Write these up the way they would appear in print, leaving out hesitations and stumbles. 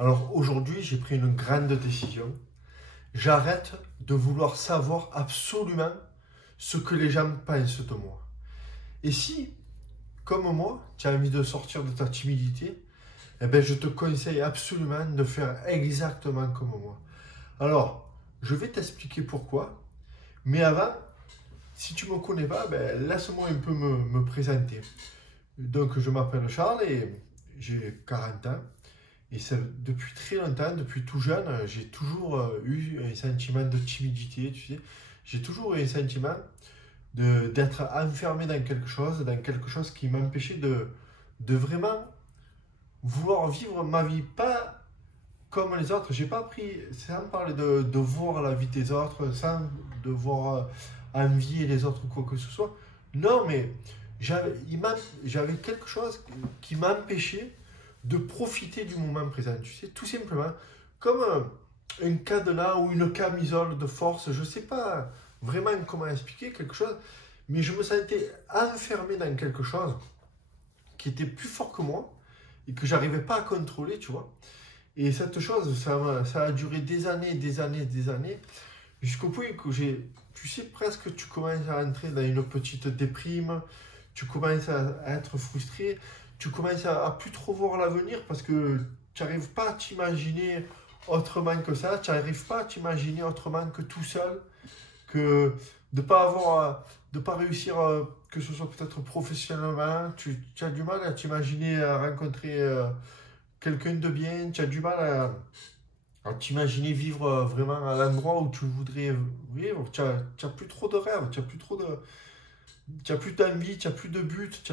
Alors aujourd'hui, j'ai pris une grande décision. J'arrête de vouloir savoir absolument ce que les gens pensent de moi. Et si, comme moi, tu as envie de sortir de ta timidité, eh ben, je te conseille absolument de faire exactement comme moi. Alors, je vais t'expliquer pourquoi. Mais avant, si tu ne me connais pas, ben, laisse-moi un peu me présenter. Donc, je m'appelle Charles et j'ai 40 ans. Et ça, depuis très longtemps, depuis tout jeune, j'ai toujours eu un sentiment de timidité, tu sais. J'ai toujours eu un sentiment d'être enfermé dans quelque chose qui m'empêchait de vraiment vouloir vivre ma vie, pas comme les autres. J'ai pas appris, sans parler de voir la vie des autres, sans devoir envier les autres ou quoi que ce soit. Non, mais j'avais quelque chose qui m'empêchait de profiter du moment présent, tu sais, tout simplement, comme un cadenas ou une camisole de force, je sais pas vraiment comment expliquer quelque chose, mais je me sentais enfermé dans quelque chose qui était plus fort que moi et que j'arrivais pas à contrôler, tu vois. Et cette chose, ça a duré des années, des années, des années, jusqu'au point que tu sais, presque tu commences à entrer dans une petite déprime, tu commences à être frustré, tu commences à plus trop voir l'avenir parce que tu n'arrives pas à t'imaginer autrement que ça, tu n'arrives pas à t'imaginer autrement que tout seul, que de pas avoir, de pas réussir, que ce soit peut-être professionnellement, tu as du mal à t'imaginer à rencontrer quelqu'un de bien, tu as du mal à t'imaginer vivre vraiment à l'endroit où tu voudrais vivre, tu as plus trop de rêves, tu as plus d'envie, tu as plus de but,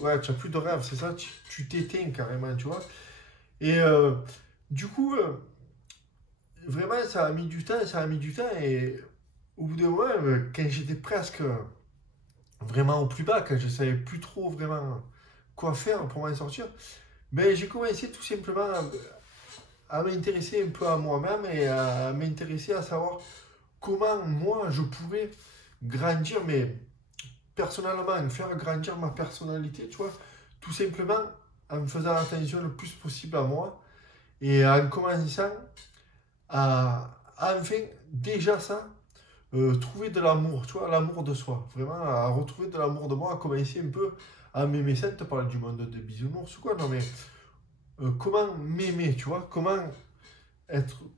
ouais, tu as plus de rêves, c'est ça, tu t'éteins carrément, tu vois. Et du coup, vraiment, ça a mis du temps, ça a mis du temps, et au bout d'un moment, quand j'étais presque vraiment au plus bas, quand je savais plus trop vraiment quoi faire pour m'en sortir, ben, j'ai commencé tout simplement à m'intéresser un peu à moi-même et à m'intéresser à savoir comment moi je pourrais grandir, mais personnellement, faire grandir ma personnalité, tu vois, tout simplement en me faisant attention le plus possible à moi et en commençant à enfin, déjà ça, trouver de l'amour, tu vois, l'amour de soi, vraiment à retrouver de l'amour de moi, à commencer un peu à m'aimer sans te parler du monde des bisounours ou quoi, non mais comment m'aimer, tu vois,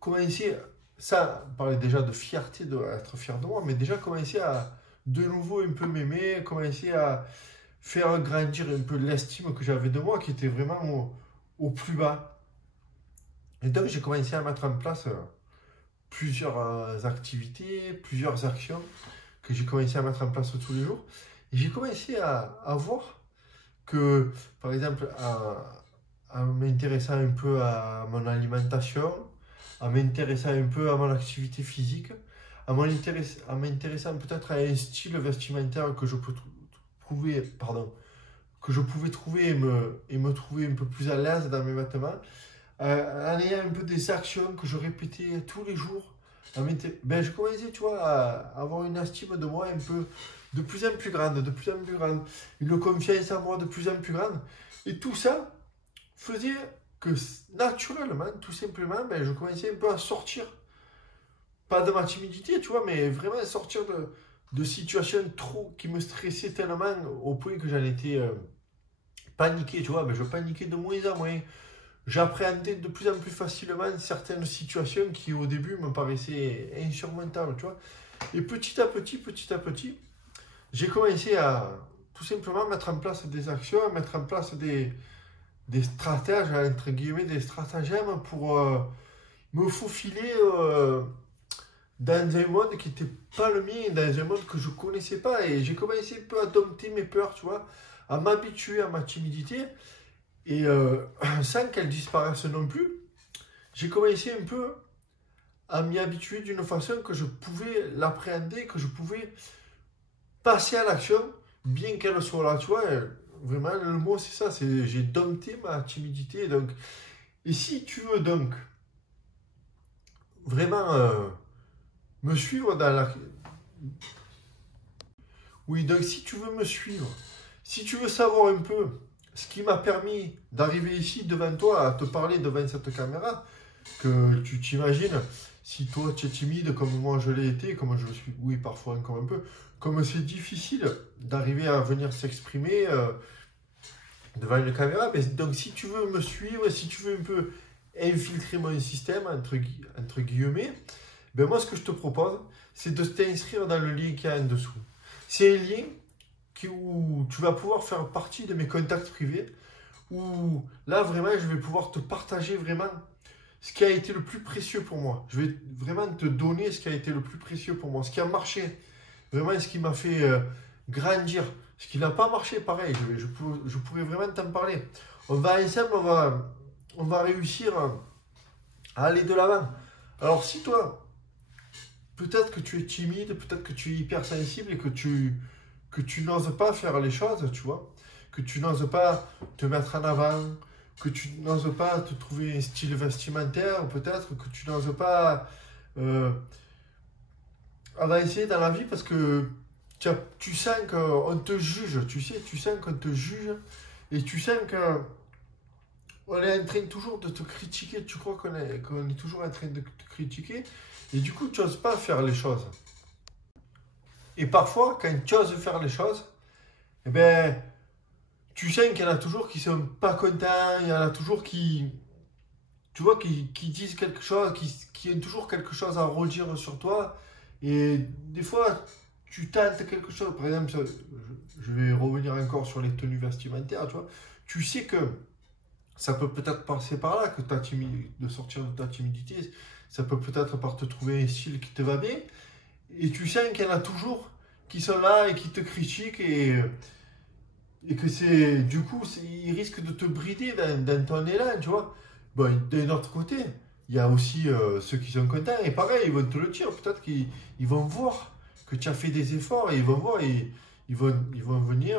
commencer, ça, parler déjà de fierté, d'être fier de moi, mais déjà commencer à de nouveau un peu m'aimer, commencer à faire grandir un peu l'estime que j'avais de moi, qui était vraiment au plus bas. Et donc j'ai commencé à mettre en place plusieurs activités, plusieurs actions que j'ai commencé à mettre en place tous les jours. Et j'ai commencé à voir que, par exemple, en m'intéressant un peu à mon alimentation, en m'intéressant un peu à mon activité physique, en m'intéressant peut-être à un style vestimentaire que je peux trouver, pardon, que je pouvais trouver et me trouver un peu plus à l'aise dans mes vêtements, en ayant un peu des actions que je répétais tous les jours, ben, je commençais, tu vois, à avoir une estime de moi un peu de plus en plus grande, de plus en plus grande, une confiance en moi de plus en plus grande. Et tout ça faisait que naturellement, tout simplement, ben, je commençais un peu à sortir, pas de ma timidité, tu vois, mais vraiment à sortir de situations trop qui me stressaient tellement au point que j'en étais paniqué, tu vois, mais je paniquais de moins en moins. J'appréhendais de plus en plus facilement certaines situations qui au début me paraissaient insurmontables, tu vois. Et petit à petit, j'ai commencé à tout simplement mettre en place des actions, à mettre en place des stratèges, entre guillemets, des stratagèmes pour me faufiler dans un monde qui n'était pas le mien, dans un monde que je ne connaissais pas. Et j'ai commencé un peu à dompter mes peurs, tu vois, à m'habituer à ma timidité. Et sans qu'elle disparaisse non plus, j'ai commencé un peu à m'y habituer d'une façon que je pouvais l'appréhender, que je pouvais passer à l'action, bien qu'elle soit là, tu vois. Vraiment, le mot, c'est ça, c'est j'ai dompté ma timidité. Donc, et si tu veux donc vraiment me suivre dans la... Oui, donc si tu veux me suivre, si tu veux savoir un peu ce qui m'a permis d'arriver ici devant toi, à te parler devant cette caméra, que tu t'imagines, si toi tu es timide comme moi je l'ai été, comme je le suis, oui, parfois encore un peu, comme c'est difficile d'arriver à venir s'exprimer devant une caméra, mais donc si tu veux me suivre, si tu veux un peu infiltrer mon système, entre guillemets, ben moi ce que je te propose, c'est de t'inscrire dans le lien qu'il y a en dessous. C'est un lien où tu vas pouvoir faire partie de mes contacts privés, où là vraiment je vais pouvoir te partager vraiment ce qui a été le plus précieux pour moi. Je vais vraiment te donner ce qui a été le plus précieux pour moi, ce qui a marché, vraiment ce qui m'a fait grandir. Ce qui n'a pas marché, pareil, je pourrais vraiment t'en parler. On va ensemble, on va réussir à aller de l'avant. Alors si toi, peut-être que tu es timide, peut-être que tu es hypersensible et que tu n'oses pas faire les choses, tu vois, que tu n'oses pas te mettre en avant, que tu n'oses pas te trouver un style vestimentaire, ou peut-être que tu n'oses pas avancer dans la vie parce que tu sens qu'on te juge, tu sais, tu sens qu'on te juge et tu sens qu'on est en train toujours de te critiquer, tu crois qu'on est toujours en train de te critiquer et du coup tu n'oses pas faire les choses. Et parfois, quand tu oses faire les choses, eh ben, tu sens qu'il y en a toujours qui sont pas contents, il y en a toujours qui, tu vois, qui disent quelque chose, qui ont toujours quelque chose à redire sur toi. Et des fois, tu tentes quelque chose. Par exemple, je vais revenir encore sur les tenues vestimentaires, tu vois. Tu sais que ça peut peut-être passer par là, que de sortir de ta timidité. Ça peut peut-être par te trouver un style qui te va bien. Et tu sens qu'il y en a toujours qui sont là et qui te critiquent et que c'est, du coup, ils risquent de te brider dans ton élan, tu vois. Bon, d'un autre côté, il y a aussi ceux qui sont contents et pareil, ils vont te le dire. Peut-être qu'ils vont voir que tu as fait des efforts et ils vont voir et ils vont venir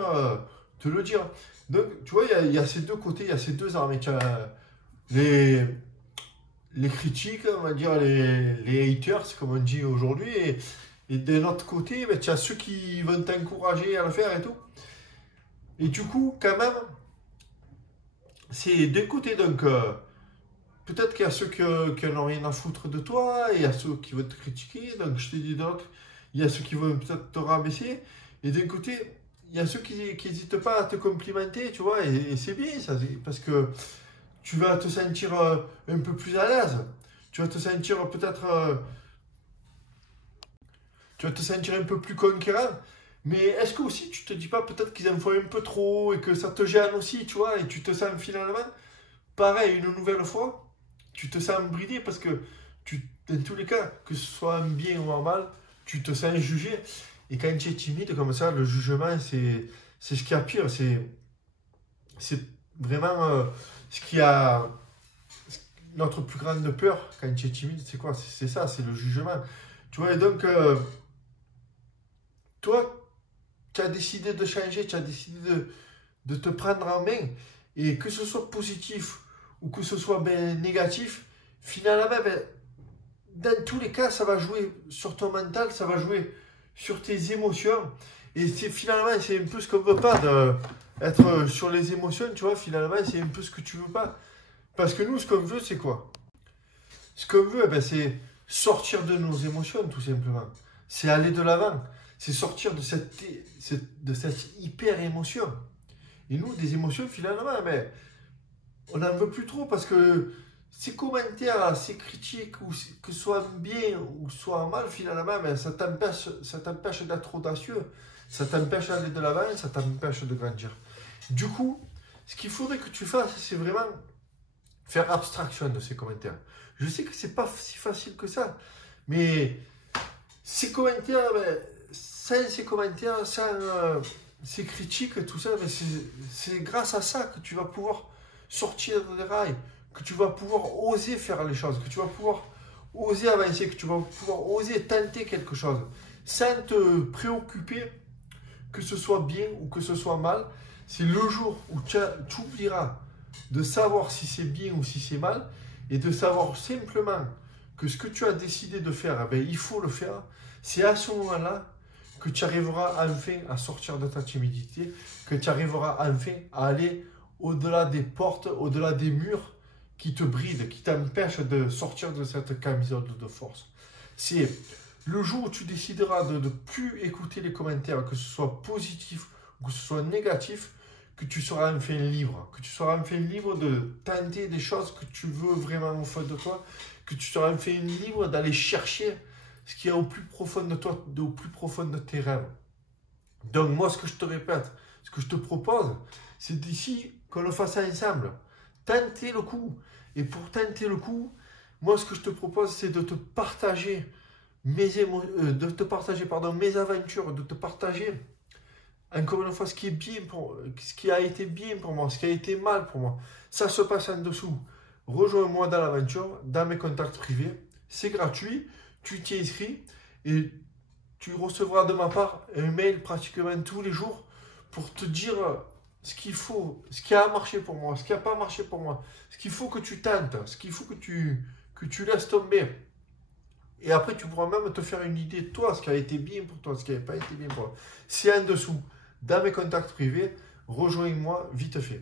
te le dire. Donc, tu vois, il y a ces deux côtés, il y a ces deux armées. Tu as les critiques, on va dire les haters, comme on dit aujourd'hui. Et d'un autre côté, ben, tu as ceux qui vont t'encourager à le faire et tout. Et du coup, quand même, c'est d'un côté, donc, peut-être qu'il y a ceux qui n'ont rien à foutre de toi, et il y a ceux qui vont te critiquer, donc je te dis d'autres, il y a ceux qui vont peut-être te rabaisser, et d'un côté, il y a ceux qui n'hésitent pas à te complimenter, tu vois, et c'est bien, ça, parce que tu vas te sentir un peu plus à l'aise, tu vas te sentir peut-être, tu vas te sentir un peu plus conquérant. Mais est-ce que aussi tu te dis pas peut-être qu'ils en font un peu trop et que ça te gêne aussi, tu vois, et tu te sens finalement, pareil, une nouvelle fois, tu te sens bridé parce que dans tous les cas, que ce soit en bien ou en mal, tu te sens jugé. Et quand tu es timide comme ça, le jugement, c'est ce qui a pire. C'est vraiment ce qui a notre plus grande peur quand tu es timide, c'est quoi? C'est ça, c'est le jugement. Tu vois, et donc, toi, tu as décidé de changer, tu as décidé de te prendre en main. Et que ce soit positif ou que ce soit négatif, finalement, dans tous les cas, ça va jouer sur ton mental, ça va jouer sur tes émotions. Et finalement, c'est un peu ce qu'on ne veut pas, être sur les émotions, tu vois, finalement, c'est un peu ce que tu veux pas. Parce que nous, ce qu'on veut, c'est quoi? Ce qu'on veut, c'est sortir de nos émotions, tout simplement. C'est aller de l'avant. C'est sortir de cette hyper émotion. Et nous, des émotions, finalement, on n'en veut plus trop parce que ces commentaires, ces critiques, que ce soit bien ou soit mal, finalement, ça t'empêche d'être audacieux, ça t'empêche d'aller de l'avant, ça t'empêche de grandir. Du coup, ce qu'il faudrait que tu fasses, c'est vraiment faire abstraction de ces commentaires. Je sais que c'est pas si facile que ça, mais ces commentaires, sans ces commentaires, sans ces critiques, tout ça, c'est grâce à ça que tu vas pouvoir sortir des rails, que tu vas pouvoir oser faire les choses, que tu vas pouvoir oser avancer, que tu vas pouvoir oser tenter quelque chose, sans te préoccuper que ce soit bien ou que ce soit mal. C'est le jour où tu oublieras de savoir si c'est bien ou si c'est mal, et de savoir simplement que ce que tu as décidé de faire, il faut le faire. C'est à ce moment-là que tu arriveras enfin à sortir de ta timidité, que tu arriveras enfin à aller au-delà des portes, au-delà des murs qui te brident, qui t'empêchent de sortir de cette camisole de force. C'est le jour où tu décideras de ne plus écouter les commentaires, que ce soit positif ou que ce soit négatif, que tu seras enfin libre. Que tu seras enfin libre de tenter des choses que tu veux vraiment au fond de toi. Que tu seras enfin libre d'aller chercher ce qu'il y a au plus profond de toi, au plus profond de tes rêves. Donc moi, ce que je te répète, ce que je te propose, c'est d'ici qu'on le fasse ensemble. Tenter le coup. Et pour tenter le coup, moi, ce que je te propose, c'est de te partager mes mes aventures, de te partager encore une fois ce qui est bien ce qui a été bien pour moi, ce qui a été mal pour moi. Ça se passe en dessous. Rejoins-moi dans l'aventure, dans mes contacts privés. C'est gratuit. Tu t'y inscris et tu recevras de ma part un mail pratiquement tous les jours pour te dire ce qu'il faut, ce qui a marché pour moi, ce qui n'a pas marché pour moi, ce qu'il faut que tu tentes, ce qu'il faut que tu laisses tomber. Et après, tu pourras même te faire une idée de toi, ce qui a été bien pour toi, ce qui n'avait pas été bien pour toi. C'est en dessous. Dans mes contacts privés, rejoins-moi vite fait.